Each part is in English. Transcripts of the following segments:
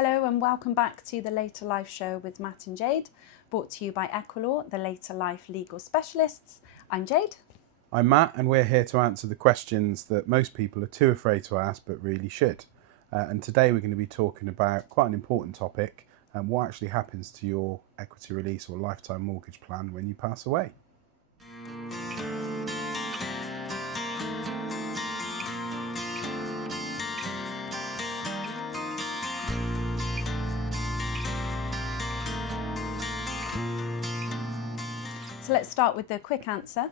Hello and welcome back to the Later Life Show with Matt and Jade, brought to you by Equilaw, the Later Life legal specialists. I'm Jade. I'm Matt, and we're here to answer the questions that most people are too afraid to ask but really should. And today we're going to be talking about quite an important topic, and what actually happens to your equity release or lifetime mortgage plan when you pass away. So let's start with the quick answer.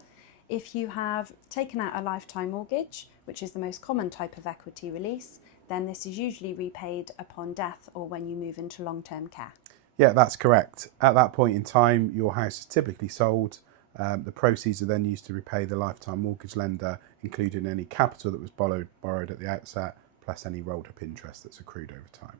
If you have taken out a lifetime mortgage, which is the most common type of equity release, then this is usually repaid upon death or when you move into long-term care. Yeah, that's correct. At that point in time, your house is typically sold. The proceeds are then used to repay the lifetime mortgage lender, including any capital that was borrowed at the outset, plus any rolled up interest that's accrued over time.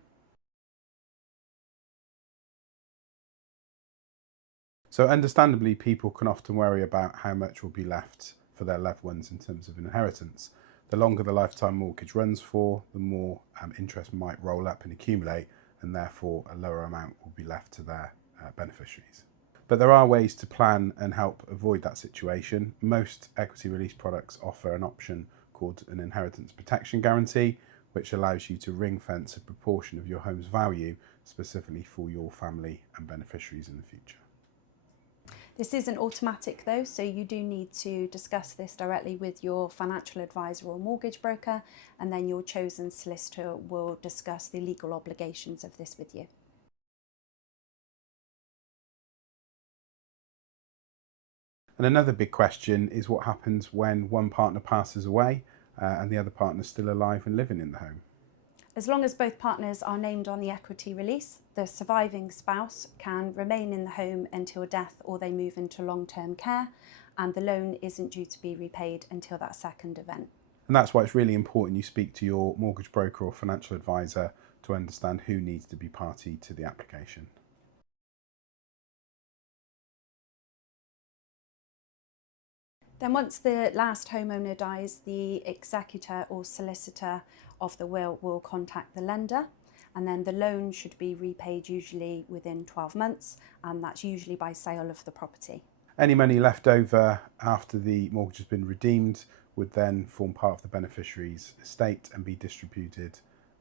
So understandably, people can often worry about how much will be left for their loved ones in terms of inheritance. The longer the lifetime mortgage runs for, the more interest might roll up and accumulate, and therefore a lower amount will be left to their beneficiaries. But there are ways to plan and help avoid that situation. Most equity release products offer an option called an inheritance protection guarantee, which allows you to ring fence a proportion of your home's value specifically for your family and beneficiaries in the future. This isn't automatic though, so you do need to discuss this directly with your financial advisor or mortgage broker, and then your chosen solicitor will discuss the legal obligations of this with you. And another big question is what happens when one partner passes away and the other partner is still alive and living in the home. As long as both partners are named on the equity release, the surviving spouse can remain in the home until death or they move into long-term care, and the loan isn't due to be repaid until that second event. And that's why it's really important you speak to your mortgage broker or financial advisor to understand who needs to be party to the application. Then once the last homeowner dies, the executor or solicitor of the will contact the lender, and then the loan should be repaid usually within 12 months, and that's usually by sale of the property. Any money left over after the mortgage has been redeemed would then form part of the beneficiary's estate and be distributed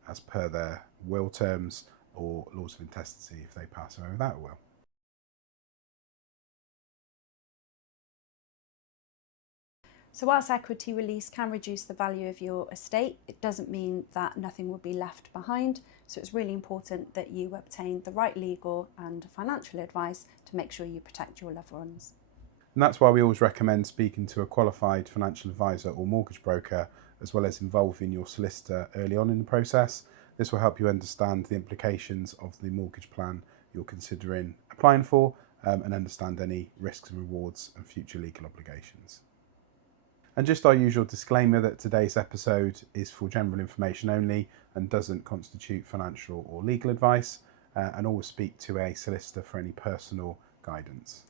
as per their will terms or laws of intestacy if they pass away without a will. So whilst equity release can reduce the value of your estate, it doesn't mean that nothing will be left behind. So it's really important that you obtain the right legal and financial advice to make sure you protect your loved ones. And that's why we always recommend speaking to a qualified financial advisor or mortgage broker, as well as involving your solicitor early on in the process. This will help you understand the implications of the mortgage plan you're considering applying for and understand any risks and rewards and future legal obligations. And just our usual disclaimer that today's episode is for general information only and doesn't constitute financial or legal advice, and always speak to a solicitor for any personal guidance.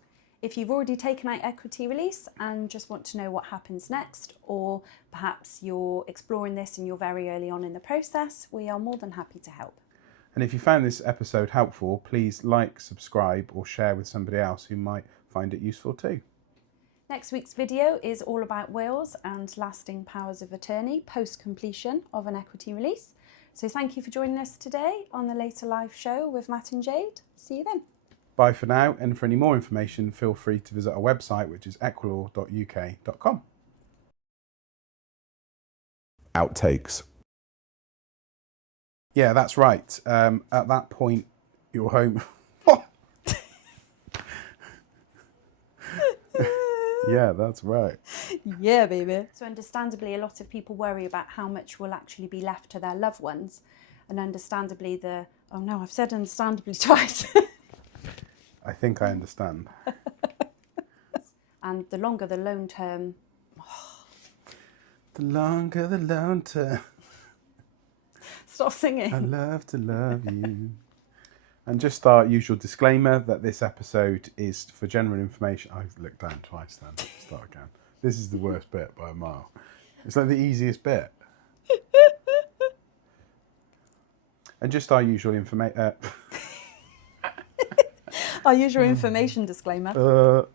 If you've already taken out equity release and just want to know what happens next, or perhaps you're exploring this and you're very early on in the process, we are more than happy to help. And if you found this episode helpful, please like, subscribe or share with somebody else who might find it useful too. Next week's video is all about wills and lasting powers of attorney post-completion of an equity release. So thank you for joining us today on the Later Life Show with Matt and Jade. See you then. Bye for now, and for any more information, feel free to visit our website, which is equilaw.uk.com. Outtakes. Yeah, that's right. At that point, your home... Yeah, that's right. Yeah, baby. So understandably, a lot of people worry about how much will actually be left to their loved ones. And understandably, oh no, I've said understandably twice. I think I understand. And the longer the loan term... The longer the loan term. Stop singing. I love to love you. And just our usual disclaimer that this episode is for general information. I looked down twice then. Start again. This is the worst bit by a mile. It's like the easiest bit. And just our usual information. Our usual information disclaimer. Uh,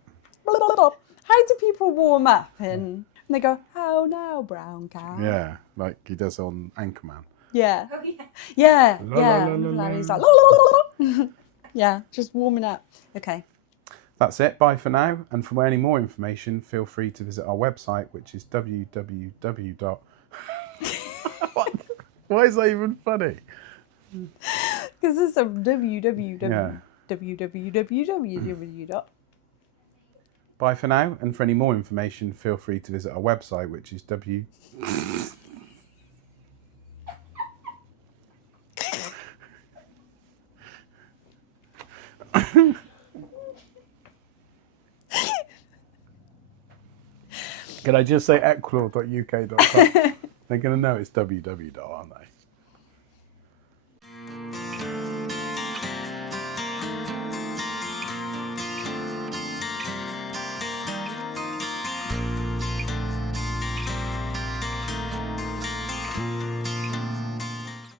How do people warm up? And they go, how now, brown cow? yeah, like he does on Anchorman. Yeah. Oh, yeah. Yeah. La, Yeah. la, la, la, Larry's la. like, yeah, just warming up. Okay. That's it. Bye for now. And for any more information, feel free to visit our website, which is www. Why is that even funny? Because it's a www. Yeah. www. Bye for now. And for any more information, feel free to visit our website, which is Can I just say equilaw.uk.com? They're going to know it's www, aren't they?